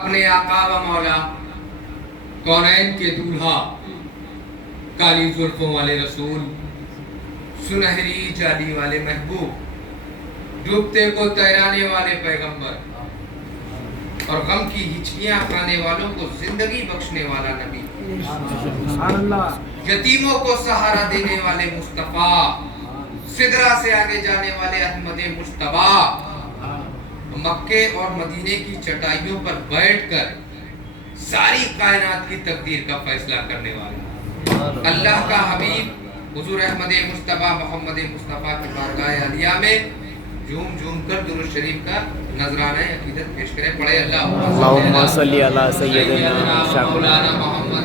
اپنے آقا و مولا کونین کے دولہا کالی زلفوں والے رسول سنہری جالی والے محبوب ڈوبتے کو تیرانے والے پیغمبر اور غم کی ہچکیاں کھانے والوں کو زندگی بخشنے والا نبی یتیموں کو سہارا دینے والے مصطفیٰ سدرہ سے آگے جانے والے احمد مجتبیٰ مکے اور مدینے کی چٹائیوں پر بیٹھ کر ساری کائنات کی تقدیر کا فیصلہ کرنے والا اللہ کا حبیب حضور احمد مجتبیٰ محمد مصطفیٰ کی بارگاہ عالیہ میں جھوم جھوم کر درود شریف کا نذرانہ عقیدت پیش کریں. پڑھے اللہم صلی علی سیدنا مولانا محمد.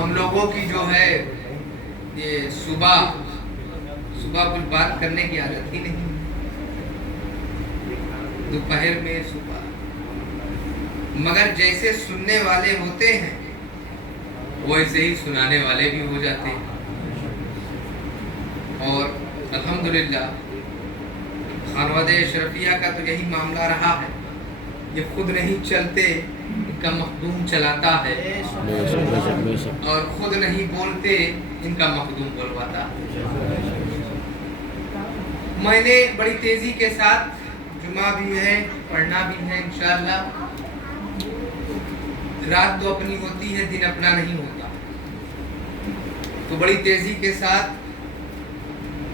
ہم لوگوں کی جو ہے یہ صبح کچھ بات کرنے کی عادت ہی نہیں، دوپہر میں صبح، مگر جیسے سننے والے ہوتے ہیں ویسے ہی سنانے والے بھی ہو جاتے ہیں. اور الحمدللہ خانوادہ اشرفیہ کا تو یہی معاملہ رہا ہے، یہ خود نہیں چلتے، ان کا مخدوم چلاتا ہے، اور خود نہیں بولتے، ان کا مخدوم بولواتا ہے. میں نے بڑی تیزی کے ساتھ جمعہ بھی ہے، پڑھنا بھی ہے انشاءاللہ. رات تو اپنی ہوتی ہے، دن اپنا نہیں ہوتا، تو بڑی تیزی کے ساتھ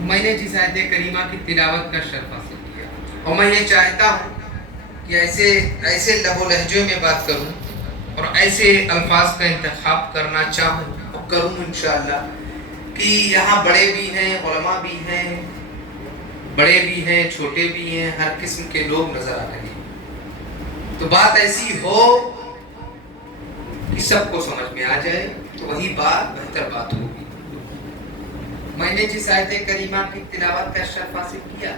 میں نے جس آیت کریمہ کی تلاوت کا شرف حاصل کیا، اور میں یہ چاہتا ہوں کہ ایسے لب و لہجے میں بات کروں اور ایسے الفاظ کا انتخاب کرنا چاہوں اور کروں انشاءاللہ کہ یہاں بڑے بھی ہیں، علماء بھی ہیں، بڑے بھی ہیں، چھوٹے بھی ہیں، ہر قسم کے لوگ نظر آ رہے ہیں. تو بات ایسی ہو کہ سب کو سمجھ میں آ جائے تو وہی بات بہتر بات ہوگی. میں نے جس آیت کریمہ کی تلاوت کا شرف حاصل کیا،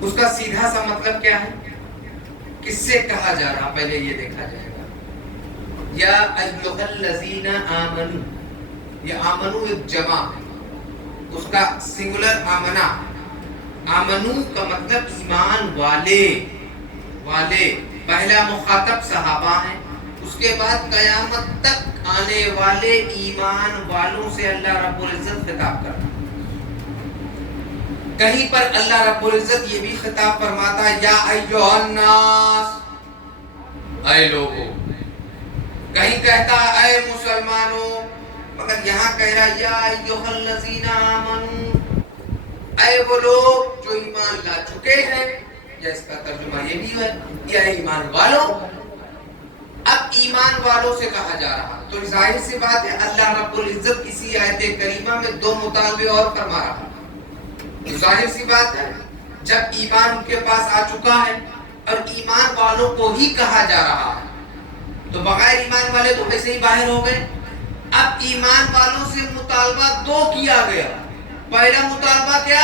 اس کا سیدھا سا مطلب کیا ہے، کس سے کہا جا رہا، پہلے یہ دیکھا جائے گا. یا ایھا الذین آمنوا، یہ آمنو ایک جمع ہے، اس کا سنگولر آمنا. آمنو کا مطلب ایمان والے. پہلا مخاطب صحابہ ہیں، اس کے بعد قیامت تک آنے والے ایمان والوں سے اللہ رب العزت خطاب کرتا. کہیں پر اللہ رب العزت یہ بھی خطاب فرماتا ہے یا ایھا الناس، اے لوگو. کہیں کہتا اے مسلمانوں، مگر یہاں کہہ رہا یا ایھا الذین آمنوا، اے وہ لوگ جو ایمان لا چکے ہیں، یا اس کا ترجمہ یہ بھی ہے یا ایمان والوں. اب ایمان والوں سے کہا جا رہا، تو ظاہر سی بات ہے اللہ رب العزت کسی آیت کریمہ میں دو مطالبے اور فرما رہا. ظاہر سی بات ہے جب ایمان ان کے پاس آ چکا ہے اور ایمان والوں کو ہی کہا جا رہا ہے، تو بغیر ایمان والے تو ویسے ہی باہر ہو گئے. اب ایمان والوں سے مطالبہ دو کیا گیا. پہلا مطالبہ کیا،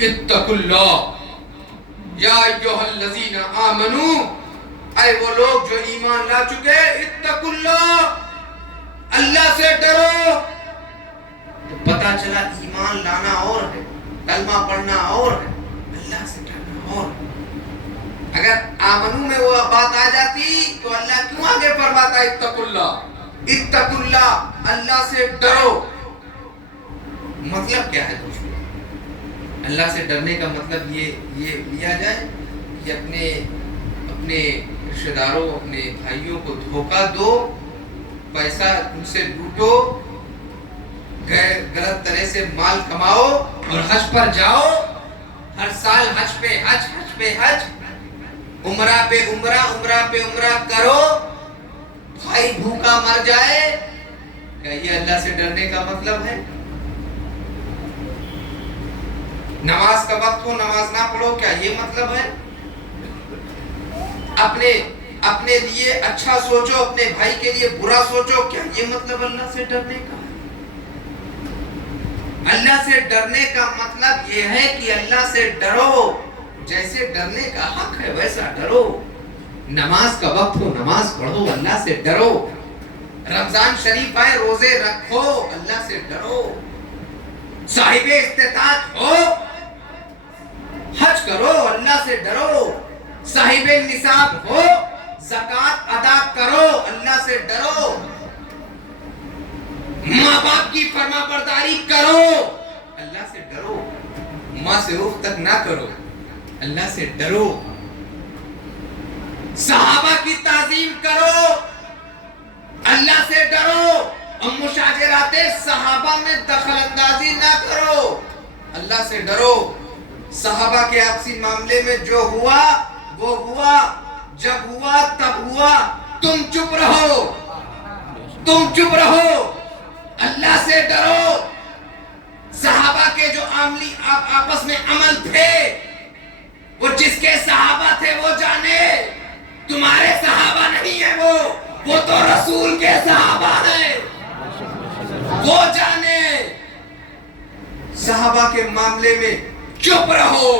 اتقوا اللہ یا ایھا الذین آمنوا، اے وہ لوگ جو ایمان لا چکے، اتقوا اللہ، اللہ سے ڈرو. تو پتا چلا ایمان لانا اور ہے، کلمہ پڑھنا اور ہے، اللہ سے ڈرنا اور ہے. اگر آمنو میں وہ بات آ جاتی تو اللہ کیوں آگے فرماتا اتقوا اللہ، اللہ سے ڈرو. مطلب کیا ہے دوستو؟ اللہ سے ڈرنے کا مطلب یہ لیا جائے کہ اپنے رشتہ داروں، اپنے بھائیوں کو دھوکہ دو، پیسہ ان سے لوٹو، غلط طرح سے مال کماؤ اور حج پر جاؤ، ہر سال حج پہ حج، عمرہ پہ عمرہ کرو، بھائی بھوکا مر جائے. کیا یہ اللہ سے ڈرنے کا مطلب ہے؟ نماز کا وقت ہو نماز نہ پڑھو، کیا یہ مطلب ہے؟ اپنے لیے اچھا سوچو، اپنے بھائی کے لیے برا سوچو، کیا یہ مطلب اللہ سے ڈرنے کا ہے؟ اللہ سے ڈرنے کا مطلب یہ ہے کہ اللہ سے ڈرو، جیسے ڈرنے کا حق ہے ویسا ڈرو. نماز کا وقت ہو نماز پڑھو، اللہ سے ڈرو. رمضان شریف آئے روزے رکھو، اللہ سے ڈرو. صاحب استطاعت ہو حج کرو، اللہ سے ڈرو، صاحب نصاب ہو زکوٰۃ ادا کرو، اللہ سے ڈرو، ماں باپ کی فرما برداری کرو، اللہ سے ڈرو، ماں سے اف تک نہ کرو، اللہ سے ڈرو، صحابہ کی تعظیم کرو، اللہ سے ڈرو، اور مشاجرات صحابہ میں دخل اندازی نہ کرو، اللہ سے ڈرو، صحابہ کے آپسی معاملے میں جو ہوا وہ ہوا، جب ہوا تب ہوا، تم چپ رہو، تم چپ رہو، اللہ سے ڈرو، صحابہ کے جو آپس میں عمل تھے وہ جس کے صحابہ تھے وہ جانے، تمہارے صحابہ نہیں ہیں، وہ تو رسول کے صحابہ ہیں، وہ جانے، صحابہ کے معاملے میں چپ رہو،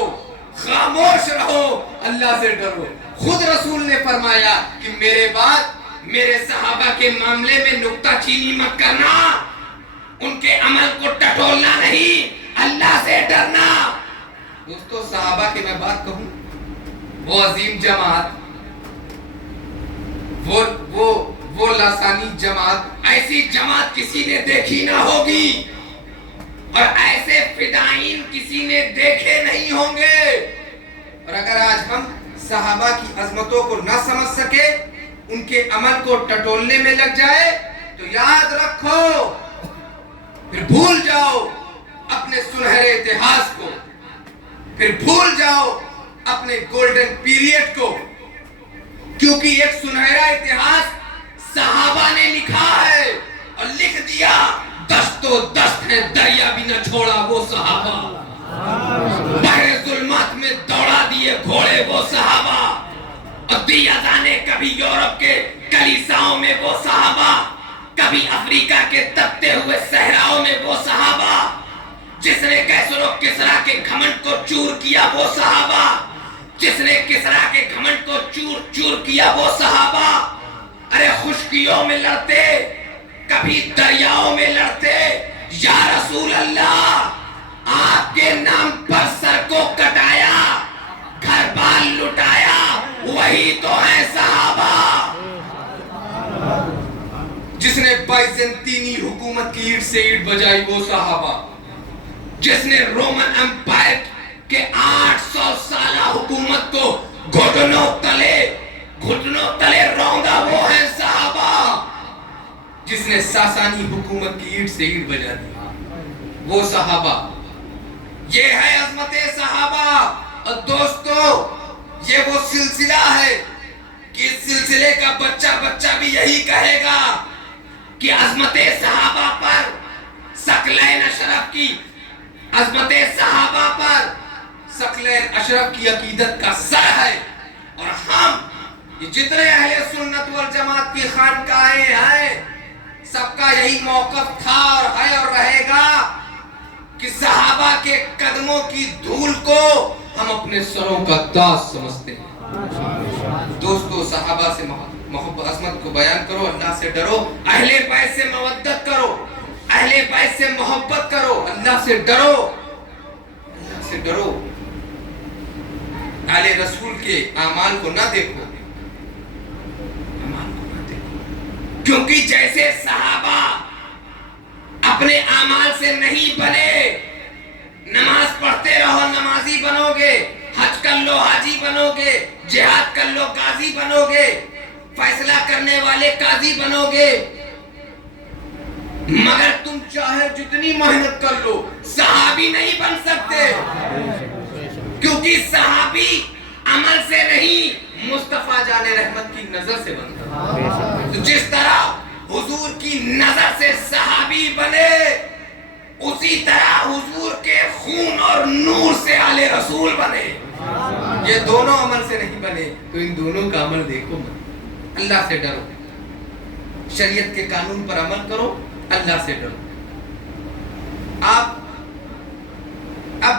خاموش رہو، اللہ سے ڈرو۔ خود رسول نے فرمایا کہ میرے بعد میرے صحابہ کے معاملے میں نکتہ چینی مت کرنا، ان کے عمل کو ٹٹولنا نہیں، اللہ سے ڈرنا۔ دوستو صحابہ کی میں بات کہوں، وہ عظیم جماعت، وہ لاسانی جماعت، ایسی جماعت کسی نے دیکھی نہ ہوگی، اور ایسے فدائین کسی نے دیکھے نہیں ہوں گے۔ اور اگر آج ہم صحابہ کی عظمتوں کو نہ سمجھ سکے، ان کے عمل کو ٹٹولنے میں لگ جائے، تو یاد رکھو، پھر بھول جاؤ اپنے سنہرے اتہاس کو، پھر بھول جاؤ اپنے گولڈن پیریڈ کو، کیونکہ ایک سنہرا اتہاس صحابہ نے لکھا ہے، اور لکھ دیا، دست و دست ہے دریا بھی نہ چھوڑا وہ صحابہ، بحر ظلمات میں دوڑا دیے گھوڑے وہ صحابہ، اور دی اذانے کبھی یورپ کے کلیساؤں میں وہ صحابہ، کبھی افریقہ کے تپتے ہوئے صحراؤں میں وہ صحابہ، جس نے کیسر و کسریٰ کے گھمنڈ کو چور کیا وہ صحابہ، جس نے کسریٰ کے گھمنڈ کو چور چور کیا وہ صحابہ، ارے خشکیوں میں لڑتے، کبھی دریاؤں میں لڑتے، یا رسول اللہ آپ کے نام پر سر کو کٹایا، گھر بار لٹایا، وہی تو ہے صحابہ۔ جس نے بائزنطینی حکومت کی اینٹ سے اینٹ بجائی وہ صحابہ، جس نے رومن امپائر کے 800 سالہ حکومت کو گھٹنوں تلے روندا وہ ہے صحابہ، جس نے ساسانی حکومت کی اینٹ سے اینٹ بجا دی وہ صحابہ۔ یہ ہے عظمت صحابہ۔ اور دوستو یہ وہ سلسلہ ہے کہ اس سلسلے کا بچہ بھی یہی کہے گا کہ عظمت صحابہ پر ثقلین اشرف کی، عظمت صحابہ پر ثقلین اشرف کی عقیدت کا سر ہے، اور ہم یہ جتنے اہل سنت والجماعت کی خانقاہیں ہیں سب کا یہی موقف تھا اور ہے اور رہے گا کہ صحابہ کے قدموں کی دھول کو ہم اپنے سروں کا تاج سمجھتے ہیں۔ دوستو صحابہ سے محبت عظمت کو بیان کرو، اللہ سے ڈرو، اہل بیت سے مودت کرو، اہل بیت سے محبت کرو، اللہ سے ڈرو، اللہ سے ڈرو، آل رسول کے اعمال کو نہ دیکھو، کیونکہ جیسے صحابہ اپنے اعمال سے نہیں بنے، نماز پڑھتے رہو نمازی بنو گے، حج کر لو حاجی بنو گے، جہاد کر لو غازی بنو گے، فیصلہ کرنے والے قاضی بنو گے، مگر تم چاہے جتنی محنت کر لو صحابی نہیں بن سکتے، کیونکہ صحابی عمل سے نہیں مصطفیٰ جان رحمت کی نظر سے بنتا۔ تو جس طرح حضور کی نظر سے صحابی بنے، اسی طرح حضور کے خون اور نور سے آل رسول بنے۔ یہ دونوں عمل سے نہیں بنے تو ان دونوں کا عمل دیکھو مت، اللہ سے ڈرو، شریعت کے قانون پر عمل کرو، اللہ سے ڈرو۔ اب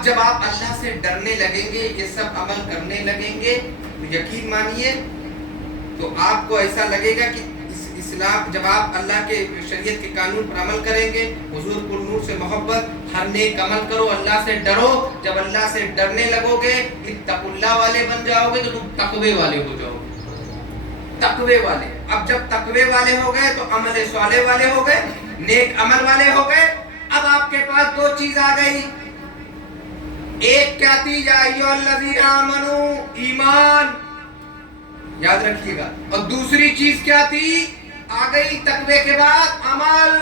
جب آپ اللہ سے ڈرنے لگیں گے، یہ سب عمل کرنے لگیں گے، تو یقین مانیے تو آپ کو ایسا لگے گا کہ اسلام، جب آپ اللہ کے شریعت کے قانون پر عمل کریں گے، حضور پر نور سے محبت، ہر نیک عمل کرو، اللہ سے ڈرو. جب اللہ سے ڈرنے لگو گے، اتقوا اللہ والے بن جاؤ گے تو تم تقوی والے ہو جاؤ گے. تقوی والے. اب جب تقوی والے ہو گئے تو عمل صالح والے ہو گئے، نیک عمل والے ہو گئے. اب آپ کے پاس دو چیز آ گئی. ایک کیا تھی؟ یا ایھا الذین آمنو، ایمان، یاد رکھیے گا. اور دوسری چیز کیا تھی؟ آ گئی تقوی کے بعد عمل.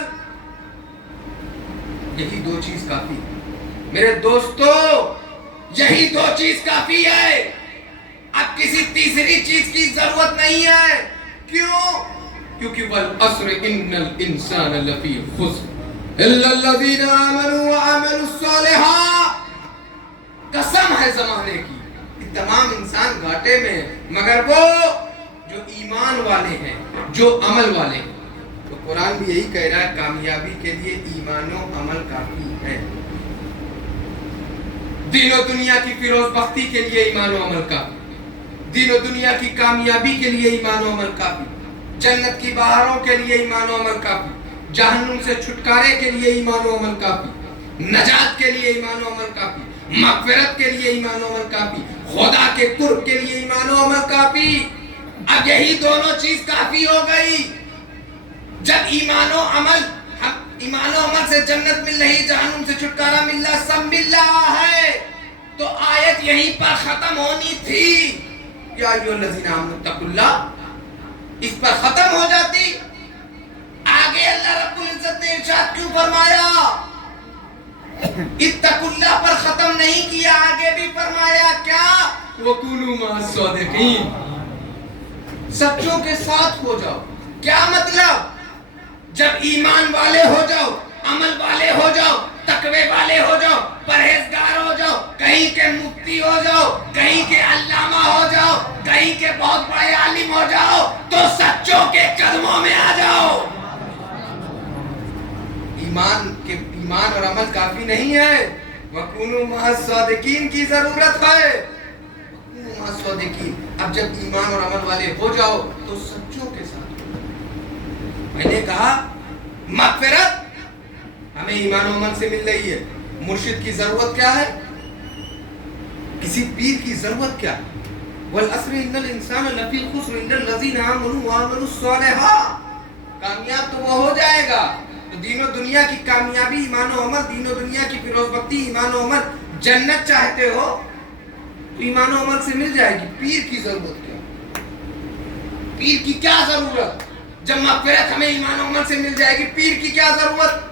یہی دو چیز کافی میرے دوستو، یہی دو چیز کافی ہے. اب کسی تیسری چیز کی ضرورت نہیں ہے. کیوں؟ کیونکہ والعصر ان الانسان لفی خسر الا الذین آمنوا وعملوا الصالحات. قسم ہے زمانے کی کہ تمام انسان گھاٹے میں ہیں مگر وہ جو ایمان والے ہیں، جو عمل والے ہیں. تو قرآن بھی یہی کہہ رہا ہے کامیابی کے لیے ایمان و عمل کافی ہے. دین و دنیا کی فیروز بختی کے لیے ایمان و عمل کافی، دین و دنیا کی کامیابی کے لیے ایمان و عمل کافی، جنت کی بہاروں کے لیے ایمان و عمل کافی، جہنم سے چھٹکارے کے لیے ایمان و عمل کافی، نجات کے لیے ایمان و عمل کافی، مغفرت کے لیے ایمان و عمل کافی، خدا کے قرب کے لیے ایمان و عمل کافی. اب یہی دونوں چیز کافی ہو گئی. جب ایمان و عمل سے جنت مل رہی، جہنم سے چھٹکارا مل رہا، سب مل رہا ہے، تو آیت یہیں پر ختم ہونی تھی. یا ایھا الذین آمنوا اتقوا اللہ، اس پر ختم ہو جاتی. آگے اللہ رب العزت نے ارشاد کیوں فرمایا؟ اتقوا اللہ پر ختم نہیں کیا، آگے بھی فرمایا کیا؟ وَكُونُوا مَعَ الصَّادِقِينَ، سچوں کے ساتھ ہو جاؤ. کیا مطلب؟ جب ایمان والے ہو جاؤ، عمل والے ہو جاؤ، تقوی والے ہو جاؤ، پرہیزگار ہو جاؤ، کہیں کے مفتی ہو جاؤ، کہیں کے علامہ ہو جاؤ، کہیں کے بہت بڑے عالم ہو جاؤ، تو سچوں کے قدموں میں آ جاؤ. ایمان اور عمل کافی نہیں ہے، وَكُونُوا مَعَ الصَّادِقِينَ کی ضرورت ہے. وَكُونُوا مَعَ الصَّادِقِينَ. اب جب ایمان اور عمل والے ہو جاؤ تو سچوں کے ساتھ. میں نے کہا مغفرت ہمیں ایمان و عمل سے مل رہی ہے. مرشد کی ضرورت کیا ہے؟ کسی پیر کی ضرورت کیا ہے؟ والعصر ان الانسان لفی خسر الا الذین آمنوا وعملوا الصالحات. کامیاب تو وہ ہو جائے گا. تو دین و دنیا کی کامیابی ایمان و عمل، دین و دنیا کی فیروز بختی ایمان و عمل. جنت چاہتے ہو تو ایمان و عمل سے مل جائے گی. پیر کی ضرورت کیا؟ پیر کی کیا ضرورت؟ جب مغفرت ہمیں ایمان و عمل سے مل جائے گی، پیر کی کیا ضرورت؟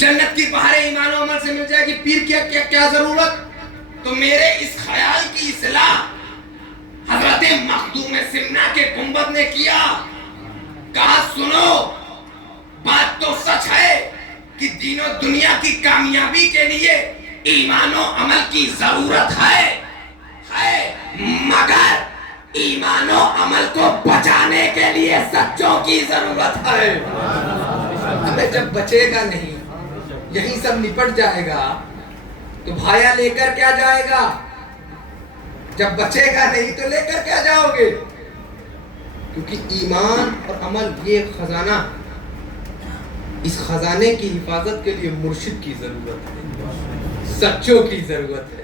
جنت کی بہاریں ایمان و عمل سے مل جائے گی، پیر کی کیا ضرورت؟ تو میرے اس خیال کی اصلاح حضرت مخدوم سمنا کے گنبد نے کیا. کہا سنو، بات تو سچ ہے کہ دین و دنیا کی کامیابی کے لیے ایمان و عمل کی ضرورت ہے، مگر ایمان و عمل کو بچانے کے لیے سچوں کی ضرورت ہے. ہمیں جب بچے گا نہیں، یہیں سب نپٹ جائے گا، تو بھایا لے کر کیا جائے گا؟ جب بچے گا نہیں تو لے کر کیا جاؤ گے؟ کیونکہ ایمان اور عمل یہ خزانہ، اس خزانے کی حفاظت کے لیے مرشد کی ضرورت ہے، سچوں کی ضرورت ہے.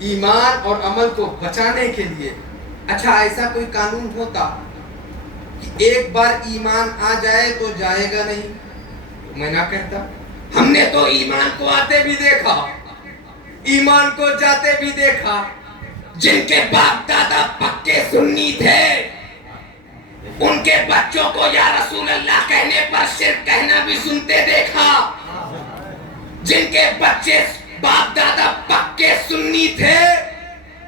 ایمان اور عمل کو بچانے کے لیے. اچھا ایسا کوئی قانون ہوتا کہ ایک بار ایمان آ جائے تو جائے گا نہیں؟ میں نہ کہتا. ہم نے تو ایمان کو آتے بھی دیکھا، ایمان کو جاتے بھی دیکھا. جن کے باپ دادا پکے سنی تھے، ان کے بچوں کو یا رسول اللہ کہنے پر شرک کہنا بھی سنتے دیکھا. جن کے بچے باپ دادا پکے سنی تھے،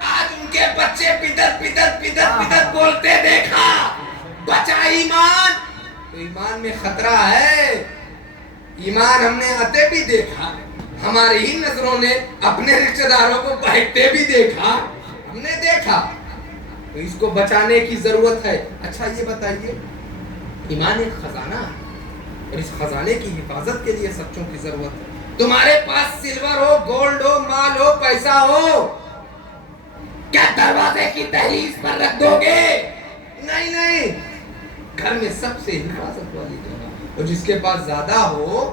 آج ان کے بچے پدر بولتے دیکھا. بچا ایمان تو ایمان میں خطرہ ہے. ایمان ہم نے آتے بھی دیکھا، ہماری ہی نظروں نے اپنے رشتہ داروں کو بہکتے بھی دیکھا، ہم نے دیکھا. تو اس کو بچانے کی ضرورت ہے. اچھا یہ بتائیے، ایمان ایک خزانہ ہے اور اس خزانے کی حفاظت کے لیے سچوں کی ضرورت ہے. تمہارے پاس سلور ہو، گولڈ ہو، مال ہو، پیسہ ہو، کیا دروازے کی دہلیز پر رکھ دو گے؟ نہیں. گھر میں سب سے حفاظت والی جگہ، اور جس کے پاس زیادہ ہو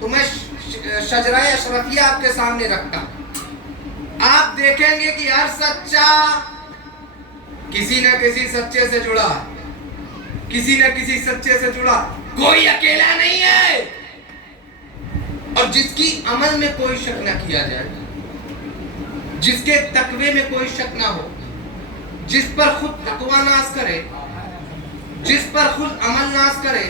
تو میں شجرہ اشرفیہ آپ کے سامنے رکھتا ہوں. آپ دیکھیں گے کہ ہر سچا کسی نہ کسی سچے سے جڑا ہے, کسی نہ کسی سچے سے جڑا, کوئی اکیلا نہیں ہے. اور جس کی عمل میں کوئی شک نہ کیا جائے, جس کے تقوی میں کوئی شک نہ ہو, جس پر خود تقوی ناز کرے, جس پر خود عمل ناز کرے,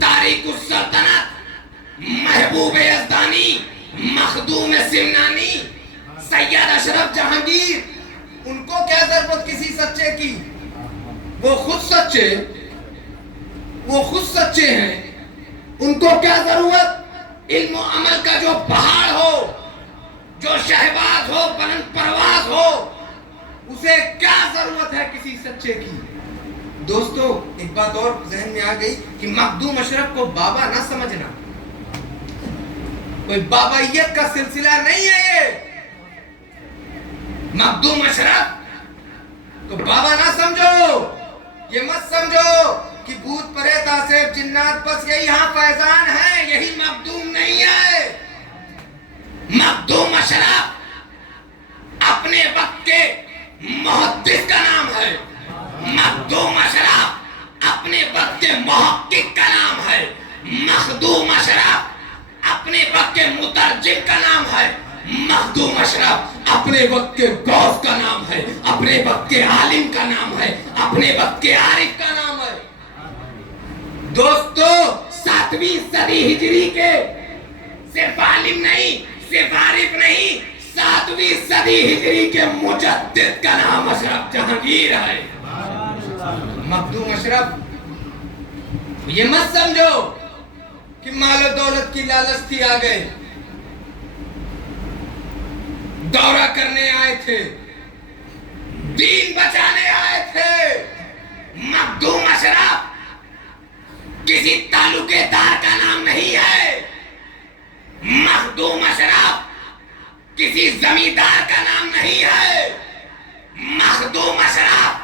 تاریخ السلطنت محبوب یزدانی مخدوم سمنانی سید اشرف جہانگیر, ان کو کیا ضرورت کسی سچے کی؟ وہ خود سچے, وہ خود سچے ہیں. ان کو کیا ضرورت علم و عمل کا جو پہاڑ ہو, جو شہباز ہو, بلند پرواز ہو, اسے کیا ضرورت ہے کسی سچے کی؟ دوستو ایک بات اور ذہن میں آ گئی کہ مخدوم اشرف کو بابا نہ سمجھنا, کوئی بابائیت کا سلسلہ نہیں ہے یہ. مخدوم اشرف کو بابا نہ سمجھو, یہ مت سمجھو کہ بھوت پریت آصف جنات بس یہی ہاں فیضان ہے, یہی مخدوم نہیں ہے. مخدوم اشرف اپنے وقت کے محدث کا نام ہے, مخدوم اشرف اپنے وقت کے محقق کا نام ہے, مخدوم اشرف اپنے وقت کے مترجم کا نام ہے, مخدوم اشرف اپنے وقت کے غوث کا نام ہے, اپنے وقت کے عالم کا نام ہے, اپنے وقت کے عارف کا نام ہے. دوستو 7ویں صدی ہجری کے صرف عالم نہیں, صرف عارف نہیں, 7ویں صدی ہجری کے مجدد کا نام اشرف جہانگیر ہے. مخدوم اشرف, یہ مت سمجھو کہ مال و دولت کی لالچ تھی آ گئے, دورہ کرنے آئے تھے, دین بچانے آئے تھے. مخدوم اشرف کسی تعلق دار کا نام نہیں ہے, مخدوم اشرف کسی زمیندار کا نام نہیں ہے, مخدوم اشرف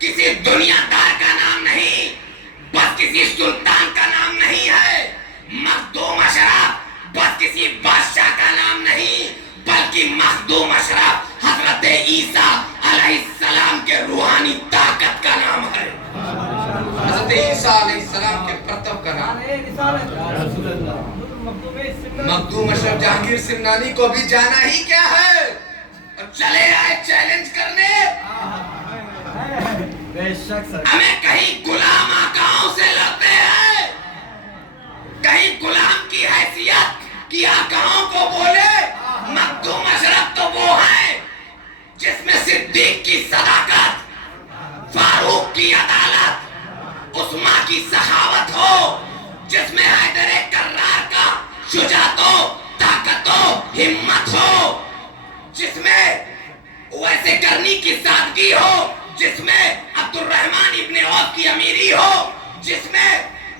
کسی دنیا دار کا نام نہیں, بس کسی سلطان کا نام نہیں ہے. مخدوم اشرف بس کسی بادشاہ کا نام نہیں, بلکہ مخدوم اشرف حضرت عیسیٰ علیہ السلام کے روحانی طاقت کا نام ہے, حضرت عیسیٰ علیہ السلام کے پرتو کا نام. مخدوم اشرف جہانگیر سمنانی کو بھی جانا ہی کیا ہے, اور چلے آئے چیلنج کرنے. ہمیں کہیں غلام آقاؤں سے لڑتے ہیں, کہیں غلام کی حیثیت کی آقاؤں کو بولے. مخدوم اشرف تو وہ ہے جس میں صدیق کی صداقت, فاروق کی عدالت, عثمان کی سخاوت ہو, جس میں حیدر کرار کا شجاعت و طاقت و ہمت ہو, جس میں ویسے کرنی کی سادگی ہو, جس میں عبد الرحمن ابن عوف کی امیری ہو, جس میں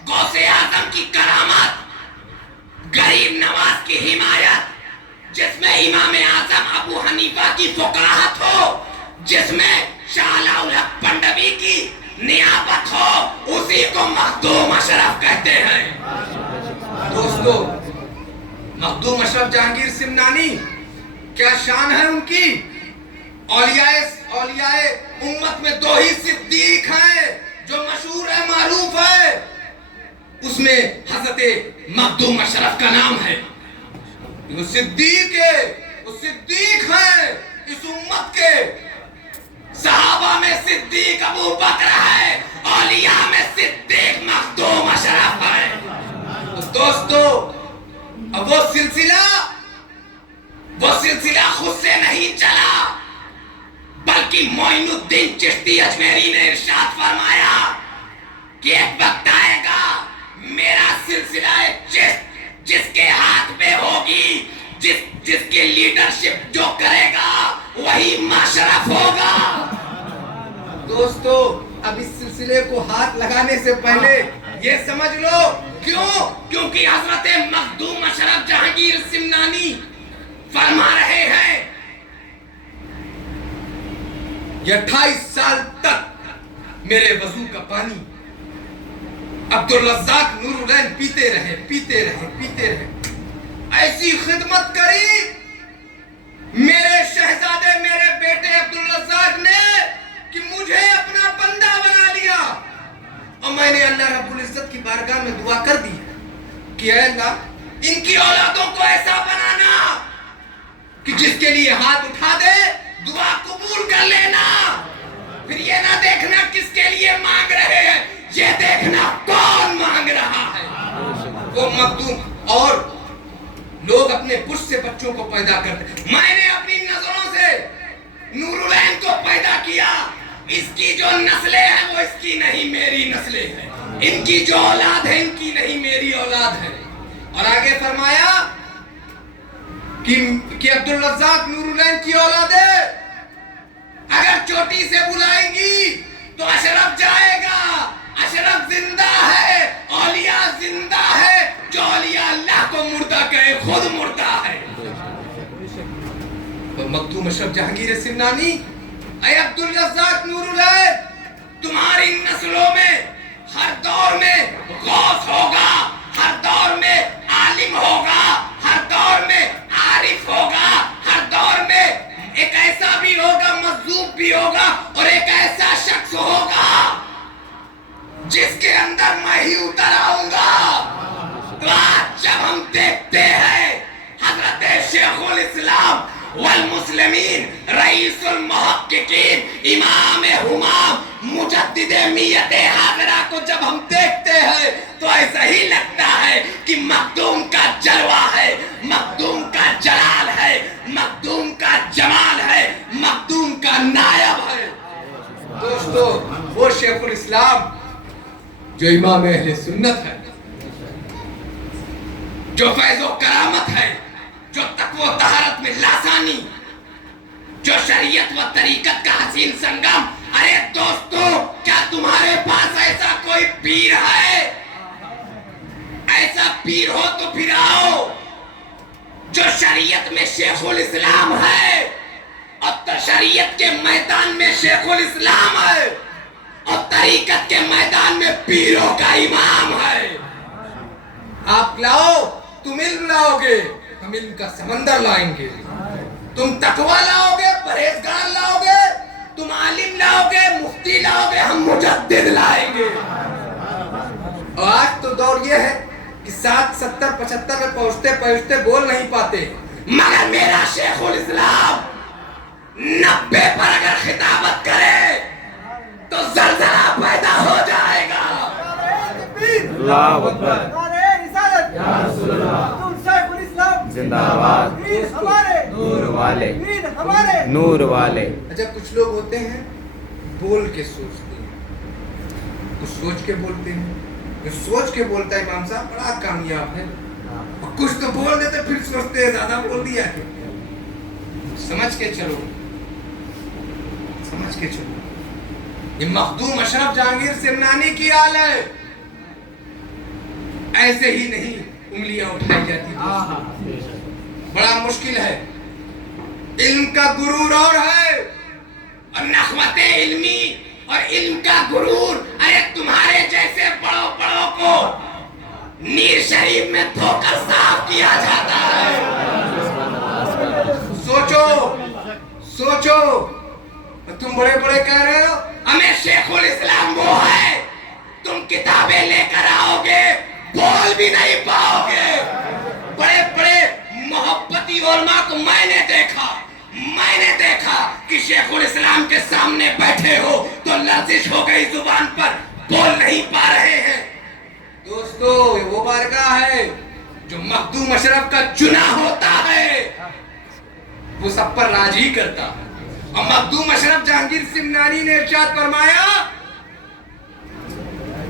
غوث اعظم کی کرامت, غریب نواز کی حمایت, جس میں امام اعظم ابو حنیفہ کی فقاہت ہو, جس میں شاہ علاء الحق پنڈوی کی نیابت ہو, اسی کو مخدوم اشرف کہتے ہیں. دوستو مخدوم اشرف جہانگیر سمنانی کیا شان ہے ان کی. اولیاء امت میں 2 ہی صدیق ہیں جو مشہور ہے, معروف ہے, اس میں حضرت مخدوم اشرف کا نام ہے. وہ صدیق ہیں اس امت کے. صحابہ میں صدیق ابو بکر ہے, اولیاء میں صدیق مخدوم اشرف ہے. دوستو اب وہ سلسلہ خود سے نہیں چلا, بلکہ معین الدین چشتی اجمیری نے ارشاد فرمایا کہ ایک وقت آئے گا میرا سلسلہ چشت جس کے ہاتھ پہ ہوگی, جس کے لیڈرشپ جو کرے گا وہی ماشرف ہوگا. دوستو اب اس سلسلے کو ہاتھ لگانے سے پہلے یہ سمجھ لو کیونکہ حضرت مخدوم اشرف جہانگیر سمنانی فرما رہے ہیں یہ 28 سال تک میرے وضو کا پانی عبدالرزاق نور العین پیتے رہے پیتے رہے پیتے رہے. ایسی خدمت کری میرے شہزادے میرے بیٹے عبدالرزاق نے کہ مجھے اپنا بندہ بنا لیا. اور میں نے اللہ رب العزت کی بارگاہ میں دعا کر دی کہ اے اللہ ان کی اولادوں کو ایسا بنانا کہ جس کے لیے ہاتھ اٹھا دے دعا قبول کر لینا. پھر یہ نہ دیکھنا کس کے لیے مانگ رہے ہیں, یہ دیکھنا کون مانگ رہا ہے. وہ مخدوم اور لوگ اپنے پشت سے بچوں کو پیدا کرتے. میں نے اپنی نظروں سے نور العین کو پیدا کیا. اس کی جو نسلیں ہیں وہ اس کی نہیں میری نسلیں ہیں. ان کی جو اولاد ہے ان کی نہیں میری اولاد ہے. اور آگے فرمایا کہ عبدالرزاق نور العین کی اولادیں اگر چوٹی سے بلائیں گی تو اشرف جائے گا. اشرف زندہ ہے, اولیاء زندہ ہے. جو اولیاء اللہ کو مردہ کہے خود مردہ ہے. مخدوم اشرف جہانگیر سمنانی, اے عبدالرزاق نور العین, تمہاری نسلوں میں ہر دور میں غوث ہوگا, ہر دور میں عالم ہوگا, ہر دور میں عارف ہوگا, ہر دور میں ایک ایسا بھی ہوگا مظلوم بھی ہوگا, اور ایک ایسا شخص ہوگا جس کے اندر میں ہی اتر آؤں گا. تو آج جب ہم دیکھتے ہیں حضرت شیخ الاسلام والمسلمین رئیس المحققین امام حمام مجدد میت حاضرہ کو جب ہم دیکھتے ہیں تو ایسا ہی لگتا ہے کہ مخدوم کا جلوہ ہے, مخدوم کا جلال ہے, مخدوم کا جمال ہے, مخدوم کا نائب ہے. دوستو وہ شیخ الاسلام جو امام اہل سنت ہے, جو فیض و کرامت ہے, جو تقوی و طہارت میں لاسانی, جو شریعت و طریقت کا حسین سنگم. ارے دوستو کیا تمہارے پاس ایسا کوئی پیر ہے؟ ایسا پیر ہو تو پھر آؤ جو شریعت میں شیخ الاسلام ہے, اور شریعت کے میدان میں شیخ الاسلام ہے, اور طریقت کے میدان میں پیروں کا امام ہے. آپ لاؤ, تم علم لاؤ گے, ہم علم کا سمندر لائیں گے. تم تقوی لاؤ گے, پرہیزگار لاؤ گے, تم عالم لاؤ گے, مفتی لاؤ گے, ہم مجدد لائیں گے. اور آج تو دور یہ ہے کہ 60, 70, 75 میں پہنچتے بول نہیں پاتے, مگر میرا شیخ الاسلام 90 پر اگر خطابت کرے تو زلزلہ پیدا ہو جائے گا. اللہ اکبر, یا رسول اللہ, زندہ باد, نور والے, نور والے. اچھا کچھ لوگ ہوتے ہیں بول کے سوچتے ہیں, کچھ سوچ کے بولتے ہیں. جو سوچ کے بولتا ہے امام صاحب بڑا کامیاب ہے, اور کچھ تو بول دیتے پھر سوچتے ہیں زیادہ بول دیا ہے. سمجھ کے چلو, سمجھ کے چلو. یہ مخدوم اشرف جہانگیر سمنانی کی حال ہے. ایسے ہی نہیں انگلیاں اٹھائی جاتی. بڑا مشکل ہے. علم کا غرور اور ہے, اور نخوت علمی اور علم کا غرور. ارے تمہارے جیسے بڑوں کو نیر شریف میں دھو کر صاف کیا جاتا ہے. سوچو سوچو, تم بڑے کہہ رہے ہو ہمیں شیخ الاسلام وہ ہے, تم کتابیں لے کر آؤ گے بول بھی نہیں پاؤ گے. بڑے محبتی علماء کو میں نے دیکھا کہ شیخ الاسلام کے سامنے بیٹھے ہو تو لرزش ہو گئی زبان پر, بول نہیں پا رہے ہیں. دوستو وہ بارگاہ ہے جو مخدوم اشرف کا چنا ہوتا ہے, وہ سب پر راج ہی کرتا ہے. اور مخدوم اشرف جہانگیر سمنانی نے ارشاد فرمایا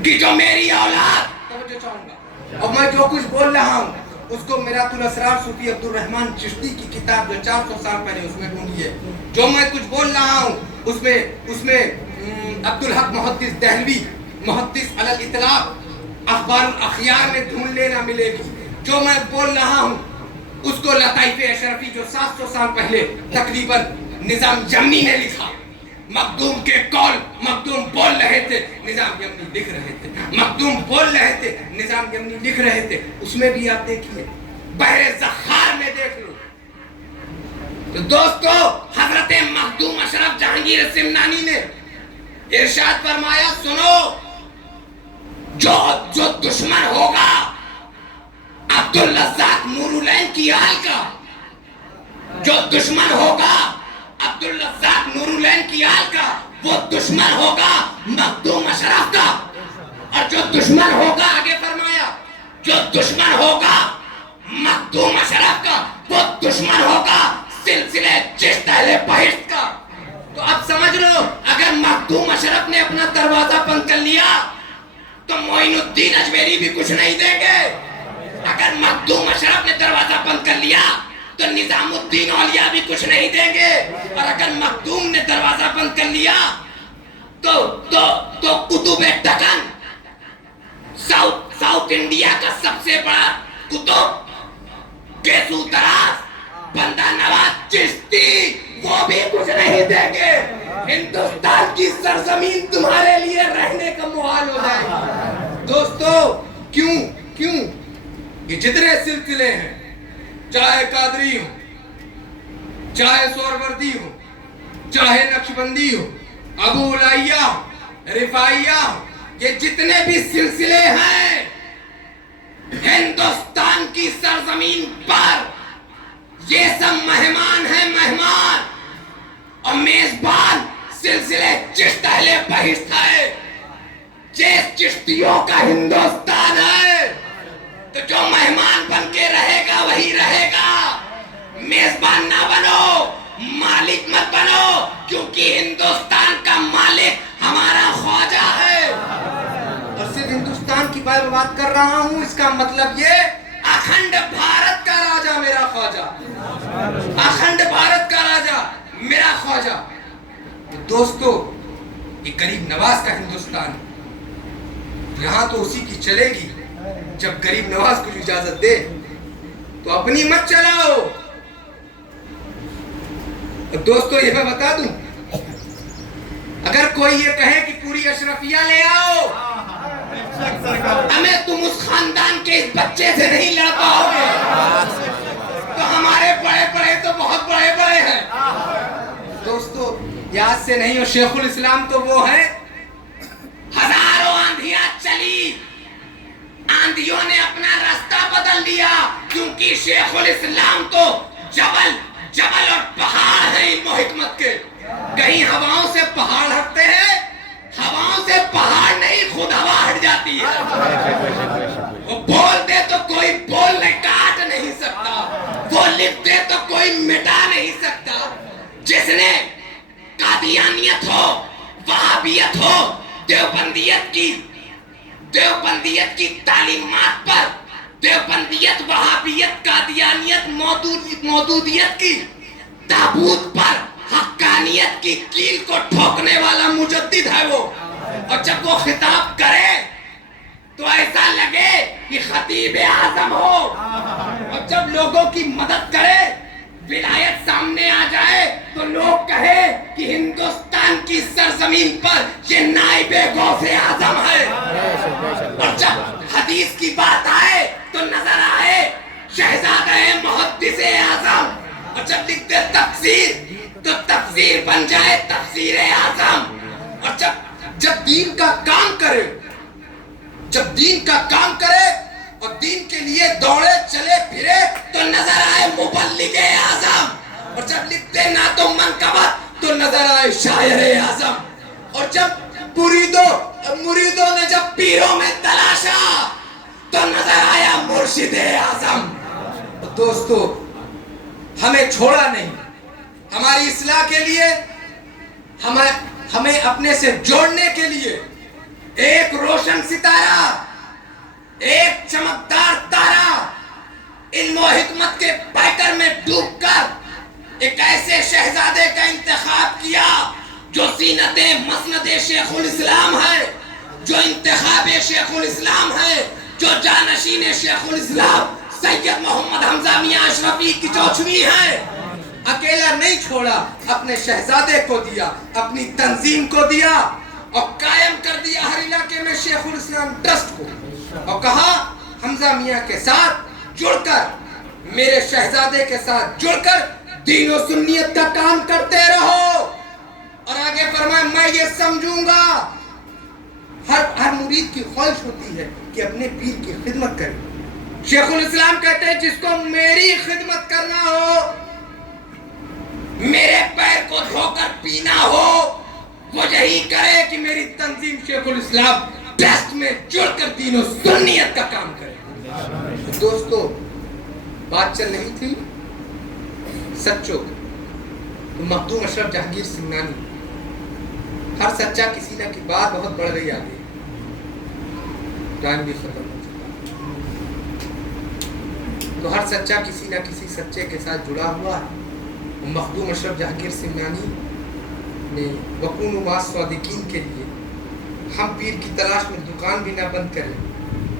کہ جو میری اولاد, توجہ چاہوں گا, اور میں جو کچھ بول رہا ہوں اس کو میرات الاسرار صوفی عبدالرحمن چشتی کی کتاب جو 400 سال پہلے اس میں ڈھونڈیے. جو میں کچھ بول رہا ہوں اس میں عبدالحق محدث دہلوی محدث علی الاطلاق اخبار الاخیار میں ڈھونڈ لینا ملے گی. جو میں بول رہا ہوں اس کو لطائف اشرفی جو 700 سال پہلے تقریباً نظام جمنی نے لکھا, مخدوم کے قول مخدوم بول رہے تھے، نظام یمنی لکھ رہے تھے، مخدوم بول رہے تھے، نظام یمنی لکھ رہے تھے. اس میں بھی آپ دیکھیے، بحر زخار میں دیکھ لو. تو دوستو، حضرت مخدوم اشرف جہانگیر سمنانی نے ارشاد فرمایا، سنو، جو دشمن ہوگا عبدالرزاق نورالعین کی آل کا، جو دشمن ہوگا عبدالرزاق نورالعین کی آل کا، وہ دشمن ہوگا مخدوم اشرف کا. اور جو دشمن ہوگا، آگے فرمایا، جو دشمن ہوگا مخدوم اشرف کا، وہ دشمن ہوگا سلسلے چشت اہل بہشت کا. تو اب سمجھ لو، اگر مخدوم اشرف نے اپنا دروازہ بند کر لیا تو معین الدین اجمیری بھی کچھ نہیں دیں گے. اگر مخدوم اشرف نے دروازہ بند کر لیا تو نظام الدین اولیاء بھی کچھ نہیں دیں گے. اور اگر مخدوم نے دروازہ بند کر لیا تو قطب دکن، ساؤتھ انڈیا کا سب سے بڑا قطب گیسو دراز، بندہ نواز چشتی، وہ بھی کچھ نہیں دیں گے. ہندوستان کی سرزمین تمہارے لیے رہنے کا محال ہو جائے گا. دوستو، کیوں یہ جتنے سلسلے ہیں، چاہے قادری ہو، چاہے سہروردی ہو، چاہے نقشبندی ہو، ابو العالیہ ہو، رفاعیہ ہو، یہ جتنے بھی سلسلے ہیں ہندوستان کی سرزمین پر، یہ سب مہمان ہیں، مہمان. اور میزبان سلسلے چشت اہل بہشت ہے. جس چشتیوں کا ہندوستان ہے، تو جو مہمان بن کے رہے گا وہی رہے گا. میزبان نہ بنو، مالک مت بنو، کیونکہ ہندوستان کا مالک ہمارا خواجہ ہے. اور صرف ہندوستان کی بات کر رہا ہوں، اس کا مطلب یہ، اکھنڈ بھارت کا راجہ میرا خواجہ، اکھنڈ بھارت کا راجہ میرا خواجہ. دوستو، یہ غریب نواز کا ہندوستان، یہاں تو اسی کی چلے گی جب غریب نواز کو اجازت دے. تو اپنی مت چلاؤ. دوستو، یہ میں بتا دوں، اگر کوئی یہ کہے کہ پوری اشرفیہ لے آؤ، ہمیں تم اس خاندان کے اس بچے سے نہیں لڑ پاؤ گے. تو ہمارے بڑے تو بہت بڑے ہیں. دوستو، یاد سے نہیں ہو، شیخ الاسلام تو وہ ہیں، ہزاروں آندھیاں چلی، آندھیوں نے اپنا راستہ بدل دیا، کیونکہ شیخ الاسلام تو جبل اور پہاڑ ہیں علم و حکمت کے. کہیں ہواؤں سے پہاڑ ہٹتے ہیں، ہواؤں سے پہاڑ نہیں، خود ہوا ہٹ جاتی ہے. وہ بول دے تو کوئی بولنے کاٹ نہیں سکتا، وہ لکھ دے تو کوئی مٹا نہیں سکتا. جس نے قادیانیت ہو، وہابیت ہو، دیوبندیت کی تعلیمات پر، دیوبندیت، وہابیت، قادیانیت، مودودیت کی تابوت پر حقانیت کی کیل کو ٹھوکنے والا مجدد ہے وہ. اور جب وہ خطاب کرے تو ایسا لگے کہ خطیب اعظم ہو. اور جب لوگوں کی مدد کرے، ولایت سامنے آ جائے، تو لوگ کہے کہ ہندوستان کی سرزمین پر یہ نائب غوث اعظم ہے. اور جب حدیث کی بات آئے تو نظر آئے شہزادہ محدث اعظم. اور جب لکھتے تفسیر تو تفسیر بن جائے تفسیر اعظم. اور جب دین کا کام کرے، جب دین کا کام کرے اور دین کے لیے دوڑے چلے پھرے تو نظر آئے مبلغ اعظم. اور جب لکھتے نعت و منقبت تو نظر آئے شاعر اعظم. اور جب مریدوں نے جب پیروں میں تلاشا تو نظر آیا مرشد اعظم. دوستو، ہمیں چھوڑا نہیں. ہماری اصلاح کے لیے، ہمیں اپنے سے جوڑنے کے لیے ایک روشن ستارہ، ایک چمکدار تارا علم و حکمت کے پیکر میں ڈوب کر ایک ایسے شہزادے کا انتخاب کیا جو سینت مسند شیخ الاسلام ہے، جو انتخاب شیخ الاسلام ہے، جو جانشین شیخ الاسلام سید محمد حمزہ میاں اشرفی کی چوچھویں ہے. اکیلا نہیں چھوڑا، اپنے شہزادے کو دیا، اپنی تنظیم کو دیا اور قائم کر دیا ہر علاقے میں شیخ الاسلام ٹرسٹ کو، اور کہا حمزہ میاں کے ساتھ جڑ کر، میرے شہزادے کے ساتھ جڑ کر دین و سنیت کا کام کرتے رہو۔ اور آگے فرمایا میں یہ سمجھوں گا، ہر مرید کی خواہش ہوتی ہے کہ اپنے پیر کی خدمت کرے۔ شیخ الاسلام کہتے ہیں جس کو میری خدمت کرنا ہو، میرے پیر کو دھو کر پینا ہو، وہ یہی کرے کہ میری تنظیم شیخ الاسلام ٹرسٹ میں جڑ کر دین و سنیت کا کام کرے۔ دوستو بات چل رہی تھی سچوں تو مخدوم اشرف جہانگیر سمنانی، ہر سچا کسی نہ کی بات بہت بڑھ گئی آگے، ٹائم بھی ختم ہو چکا، تو ہر سچا کسی نہ کسی سچے کے ساتھ جڑا ہوا ہے۔ مخدوم اشرف جہانگیر سمنانی نے وکونوا مع الصادقین کے لیے ہم پیر کی تلاش میں دکان بھی نہ بند کریں،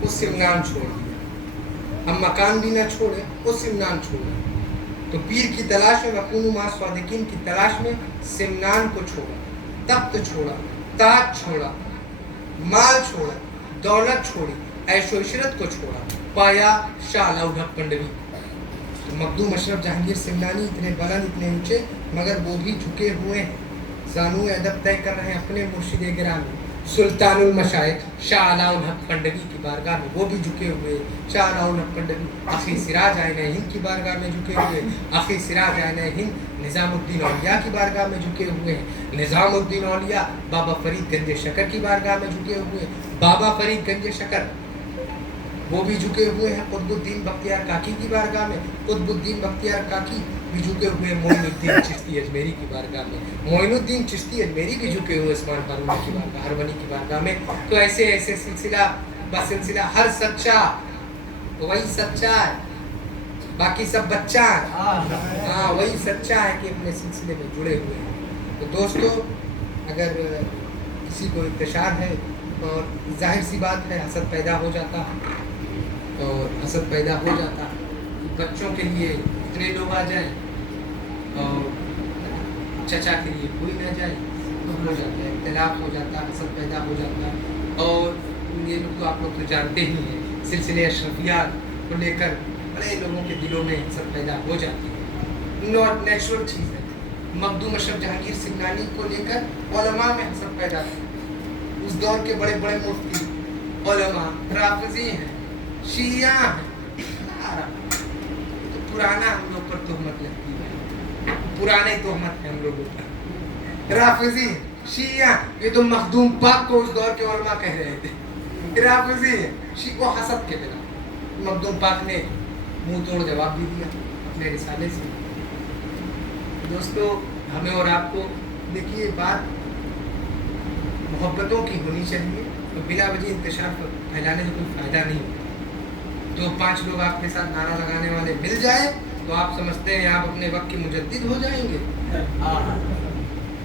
وہ سمنان چھوڑ دیا، ہم مکان بھی نہ چھوڑیں، وہ سمنان چھوڑا، تو پیر کی تلاش میں وکونوا مع الصادقین کی تلاش میں سمنان کو چھوڑا، تخت چھوڑا، تاج چھوڑا، مال چھوڑا، دولت چھوڑی، عیش و عشرت کو چھوڑا، پایا شاہ علاء الحق پنڈوی۔ تو مخدوم اشرف جہانگیر سمنانی اتنے بلند، اتنے اونچے، مگر وہ بھی جھکے ہوئے ہیں، زانو ادب طے کر رہے ہیں اپنے مرشد گرامی سلطان المشائخ شاہ علاء الحق پنڈوی کی بارگاہ میں، وہ بھی جھکے ہوئے، شاہ علاء الحق پنڈوی اخی سراج آئینہ ہند کی بارگاہ میں جھکے ہوئے، اخی سراج آئینہ ہند نظام الدین اولیاء کی بارگاہ میں جھکے ہوئے ہیں، نظام الدین اولیاء بابا فرید گنج شکر کی بارگاہ میں جھکے ہوئے ہیں، بابا فرید گنج شکر وہ بھی جھکے ہوئے ہیں قطب الدین بختیار کاکی کی بارگاہ میں، قطب الدین بختیار کاکی بھی جھکے ہوئے ہیں معین الدین چشتی اجمیری کی بارگاہ میں، معین الدین چشتی اجمیری بھی جھکے ہوئے عثمان ہارونی کی بارگاہ، ہرونی کی بارگاہ میں۔ تو ایسے ایسے سلسلہ بسلسلہ ہر سچا وہی سچا ہے، باقی سب بچہ ہے، ہاں وہی سچا ہے کہ اپنے سلسلے میں جڑے ہوئے ہیں۔ تو دوستو اگر کسی کو انتشار ہے اور ظاہر سی بات ہے حسد پیدا ہو جاتا، اور حسد پیدا ہو جاتا، بچوں کے لیے اتنے لوگ آ جائیں اور چچا کے لیے کوئی نہ جائے، تو ہو جاتا ہے، اختلاف ہو جاتا، حسد پیدا ہو جاتا۔ اور یہ لوگ تو آپ لوگ تو جانتے ہی ہیں، سلسلے اشرفیات کو لے کر بڑے لوگوں کے دلوں میں حسد پیدا ہو جاتی ہے، ناٹ نیچرل چیز ہے۔ مخدوم اشرف جہانگیر سمنانی کو لے کر علماء میں حسد پیدا ہے، اس دور کے بڑے بڑے مفتی علماء رافضی ہیں، شیعہ ہیں، تو پرانا ہم لوگ پر تہمت لگتی ہے، پرانے تہمت ہے ہم لوگوں پر، رافضی شیعہ، یہ تو مخدوم پاک کو اس دور کے علماء کہہ رہے تھے، رافضی شیعہ کو حسد کے بنا۔ مخدوم پاک نے منہ توڑ جواب بھی دیا اپنے رسالے سے۔ دوستو ہمیں اور آپ کو دیکھیے بات محبتوں کی ہونی چاہیے، تو بلا وجہ انتشار پھیلانے سے کوئی فائدہ نہیں ہوتا۔ تو 5 لوگ آپ کے ساتھ نعرہ لگانے والے مل جائے تو آپ سمجھتے ہیں آپ اپنے وقت کے مجدد ہو جائیں گے،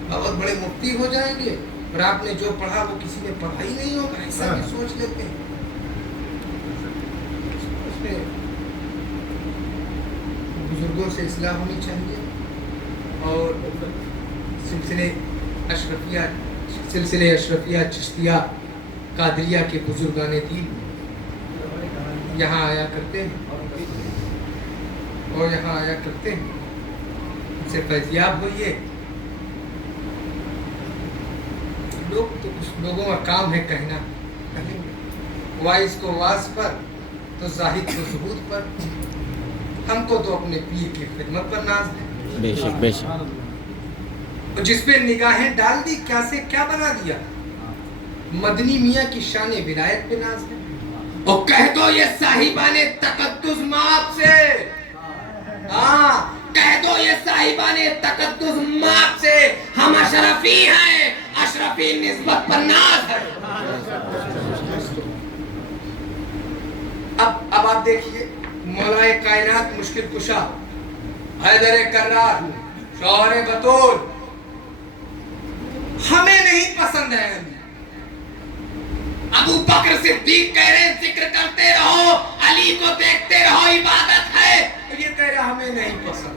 بہت بڑے مفتی ہو جائیں گے، اور آپ نے جو پڑھا وہ کسی نے پڑھا ہی نہیں ہوگا، ایسا بھی سوچ لیتے ہیں۔ اس میں بزرگوں سے اصلاح ہونی چاہیے، اور سلسلے اشرفیہ چشتیہ قادریہ کے بزرگان دین یہاں آیا کرتے ہیں، اور یہاں آیا کرتے ہیں، ان سے فیضیاب ہوئیے۔ لوگ تو کچھ لوگوں کا کام ہے کہنا، کہیں وائز کو واز پر تو زاہد کو زہود پر، ہم کو تو اپنے پیر کی خدمت پر ناز ہے، بے شک بے شک، اور جس پہ نگاہیں ڈال دی کیا سے کیا بنا دیا، مدنی میاں کی شان ولایت پہ ناز ہے، اور کہہ دو یہ صاحبان تقدس ماپ سے، ہاں کہہ دو یہ صاحبان تقدس ماپ سے، ہم اشرفی ہیں، اشرفی نسبت پر ناز ہے۔ اب آپ دیکھیے مولا کائنات مشکل کشا حیدر کرار شوہر بطول ہمیں نہیں پسند ہے، ابو بکر صدیق کہہ رہے ذکر کرتے رہو، علی کو دیکھتے رہو عبادت ہے، یہ کہہ رہا ہمیں نہیں پسند،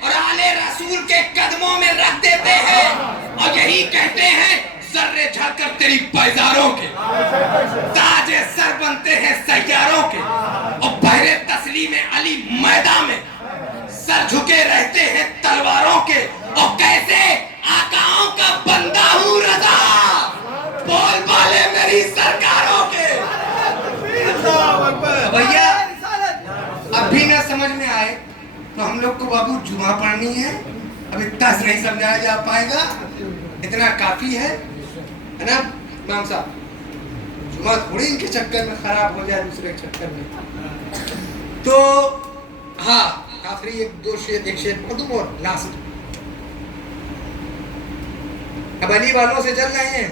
اور آل رسول کے قدموں میں رکھ دیتے ہیں اور یہی کہتے ہیں ذرے جھڑ کر تیری پیزاروں کے، تاج سر بنتے ہیں سیاروں کے، اور بحر تسلیم علی میدان میں سر جھکے رہتے ہیں تلواروں کے، اور کیسے آقاؤں کا بندہ ہوں رضا، بول بالے میری سرکاروں کے۔ بھیا اب بھی نہ سمجھ میں آئے تو ہم لوگ کو بابو جمعہ پڑھنی ہے، اب اتنا نہیں سمجھایا جا پائے گا، اتنا کافی ہے نا امام صاحب؟ جمعہ تھوڑی ان کے چکر میں خراب ہو جائے دوسرے چکر میں۔ تو ہاں آخری ایک شعر پڑھ دوں اور لاسٹ۔ اب علی والوں سے چل رہے ہیں،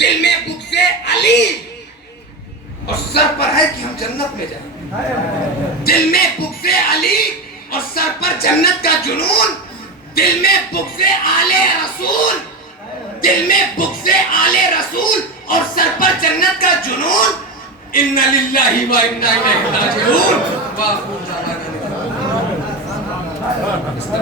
دل میں بغض علی اور سر پر ہے کہ ہم جنت میں جائیں، دل میں بغض علی اور سر پر جنت کا جنون، دل میں بغض آل رسول، دل میں بغض آل رسول اور سر پر جنت کا جنون، اِنَّ لِلَّهِ وَإِنَّا إِلَيْهِ رَاجِعُونَ۔